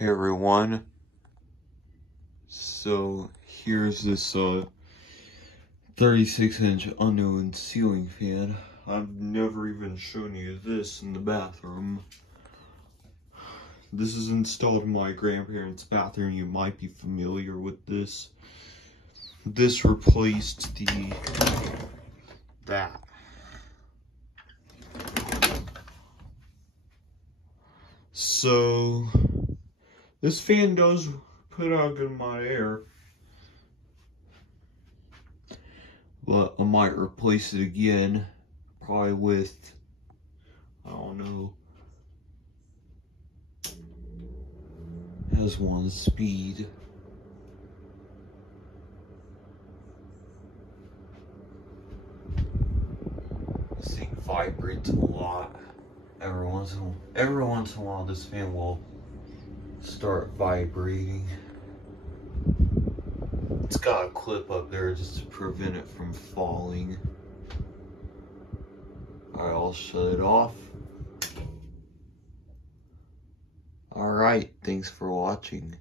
Hey everyone, so here's this 36-inch unknown ceiling fan. I've never even shown you this in the bathroom. This is installed in my grandparents' bathroom. You might be familiar with this. This replaced that. So this fan does put out a good amount of air, but I might replace it again, probably with, I don't know, has one speed. This thing vibrates a lot. Every once in a while this fan will start vibrating. It's got a clip up there just to prevent it from falling. Alright, I'll shut it off. Alright, thanks for watching.